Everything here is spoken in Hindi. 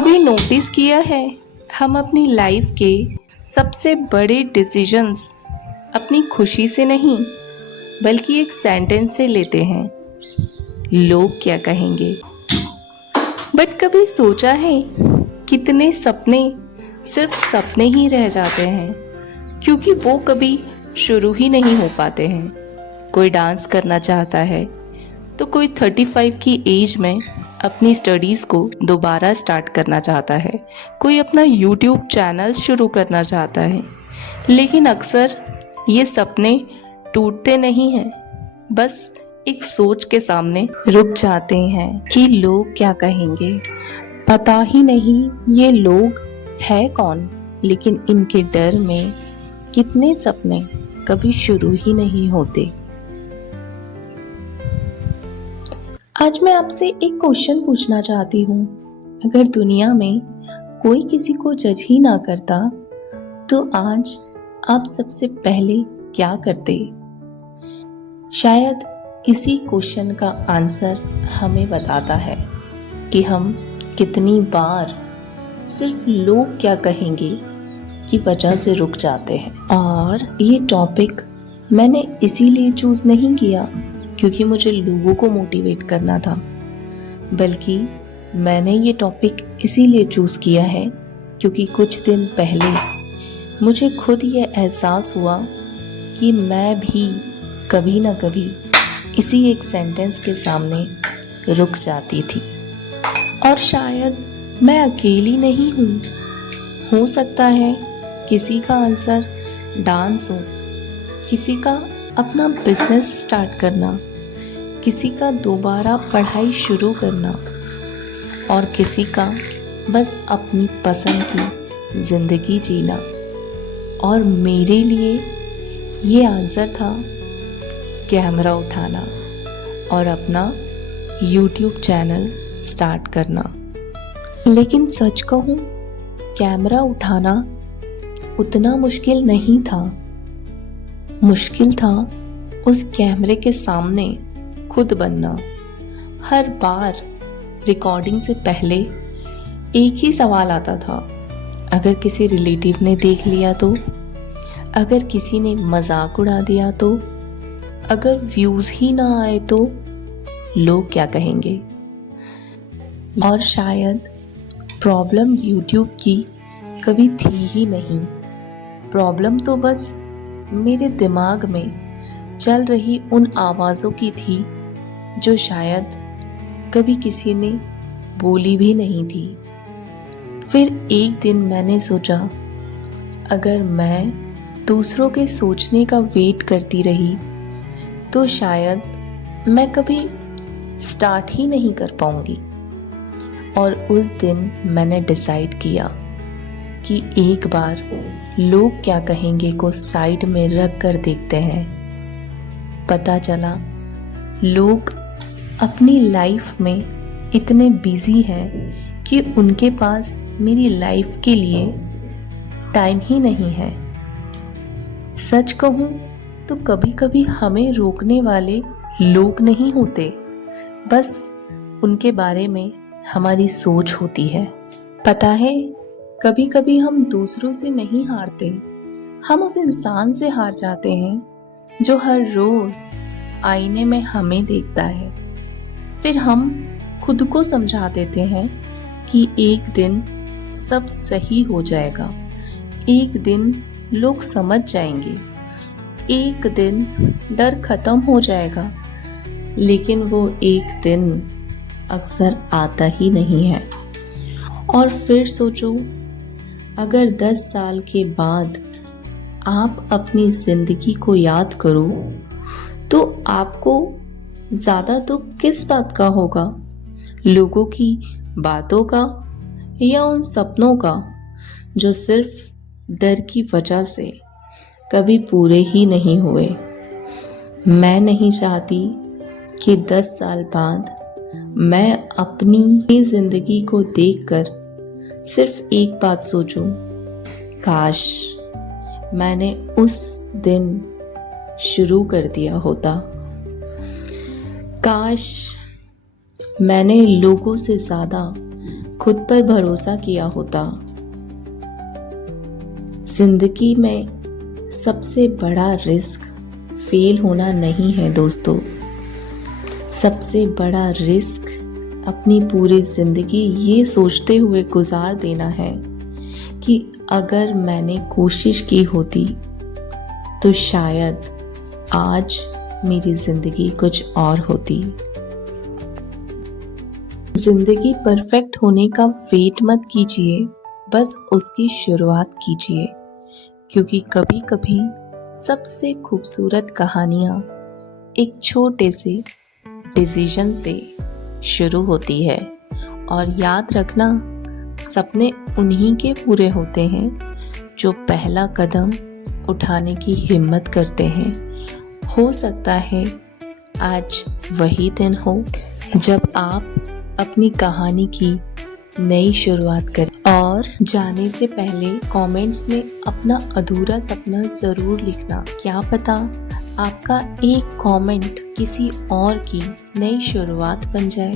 कभी नोटिस किया है, हम अपनी लाइफ के सबसे बड़े डिसीजंस अपनी खुशी से नहीं बल्कि एक सेंटेंस से लेते हैं, लोग क्या कहेंगे। बट कभी सोचा है कितने सपने सिर्फ सपने ही रह जाते हैं क्योंकि वो कभी शुरू ही नहीं हो पाते हैं। कोई डांस करना चाहता है तो कोई 35 की एज में अपनी स्टडीज़ को दोबारा स्टार्ट करना चाहता है, कोई अपना यूट्यूब चैनल शुरू करना चाहता है। लेकिन अक्सर ये सपने टूटते नहीं हैं, बस एक सोच के सामने रुक जाते हैं कि लोग क्या कहेंगे। पता ही नहीं ये लोग है कौन, लेकिन इनके डर में कितने सपने कभी शुरू ही नहीं होते। आज मैं आपसे एक क्वेश्चन पूछना चाहती हूँ। अगर दुनिया में कोई किसी को जज ही ना करता तो आज आप सबसे पहले क्या करते? शायद इसी क्वेश्चन का आंसर हमें बताता है कि हम कितनी बार सिर्फ लोग क्या कहेंगे की वजह से रुक जाते हैं। और ये टॉपिक मैंने इसीलिए चूज़ नहीं किया क्योंकि मुझे लोगों को मोटिवेट करना था, बल्कि मैंने ये टॉपिक इसीलिए चूज़ किया है क्योंकि कुछ दिन पहले मुझे खुद ये एहसास हुआ कि मैं भी कभी ना कभी इसी एक सेंटेंस के सामने रुक जाती थी। और शायद मैं अकेली नहीं हूँ। हो सकता है किसी का आंसर डांस हो, किसी का अपना बिजनेस स्टार्ट करना, किसी का दोबारा पढ़ाई शुरू करना और किसी का बस अपनी पसंद की ज़िंदगी जीना। और मेरे लिए ये आंसर था कैमरा उठाना और अपना YouTube चैनल स्टार्ट करना। लेकिन सच कहूँ, कैमरा उठाना उतना मुश्किल नहीं था। मुश्किल था उस कैमरे के सामने खुद बनना। हर बार रिकॉर्डिंग से पहले एक ही सवाल आता था, अगर किसी रिलेटिव ने देख लिया तो, अगर किसी ने मजाक उड़ा दिया तो, अगर व्यूज़ ही ना आए तो लोग क्या कहेंगे। और शायद प्रॉब्लम YouTube की कभी थी ही नहीं। प्रॉब्लम तो बस मेरे दिमाग में चल रही उन आवाज़ों की थी जो शायद कभी किसी ने बोली भी नहीं थी। फिर एक दिन मैंने सोचा, अगर मैं दूसरों के सोचने का वेट करती रही तो शायद मैं कभी स्टार्ट ही नहीं कर पाऊंगी। और उस दिन मैंने डिसाइड किया कि एक बार लोग क्या कहेंगे को साइड में रख कर देखते हैं। पता चला लोग अपनी लाइफ में इतने बिजी हैं कि उनके पास मेरी लाइफ के लिए टाइम ही नहीं है। सच कहूँ तो कभी कभी हमें रोकने वाले लोग नहीं होते, बस उनके बारे में हमारी सोच होती है। पता है, कभी कभी हम दूसरों से नहीं हारते, हम उस इंसान से हार जाते हैं जो हर रोज आईने में हमें देखता है। फिर हम खुद को समझा देते हैं कि एक दिन सब सही हो जाएगा, एक दिन लोग समझ जाएंगे, एक दिन डर खत्म हो जाएगा। लेकिन वो एक दिन अक्सर आता ही नहीं है। और फिर सोचो, अगर 10 साल के बाद आप अपनी ज़िंदगी को याद करो तो आपको ज़्यादा दुख किस बात का होगा? लोगों की बातों का या उन सपनों का जो सिर्फ डर की वजह से कभी पूरे ही नहीं हुए? मैं नहीं चाहती कि 10 साल बाद मैं अपनी ज़िंदगी को देखकर सिर्फ एक बात सोचूं, काश मैंने उस दिन शुरू कर दिया होता। काश मैंने लोगों से ज़्यादा खुद पर भरोसा किया होता। जिंदगी में सबसे बड़ा रिस्क फेल होना नहीं है दोस्तों। सबसे बड़ा रिस्क अपनी पूरी जिंदगी ये सोचते हुए गुजार देना है कि अगर मैंने कोशिश की होती तो शायद आज मेरी जिंदगी कुछ और होती। जिंदगी परफेक्ट होने का वेट मत कीजिए, बस उसकी शुरुआत कीजिए, क्योंकि कभी कभी सबसे खूबसूरत कहानियाँ एक छोटे से डिसीजन से शुरू होती है। और याद रखना, सपने उन्हीं के पूरे होते हैं जो पहला कदम उठाने की हिम्मत करते हैं। हो सकता है आज वही दिन हो जब आप अपनी कहानी की नई शुरुआत करें। और जाने से पहले कमेंट्स में अपना अधूरा सपना ज़रूर लिखना। क्या पता आपका एक कमेंट किसी और की नई शुरुआत बन जाए।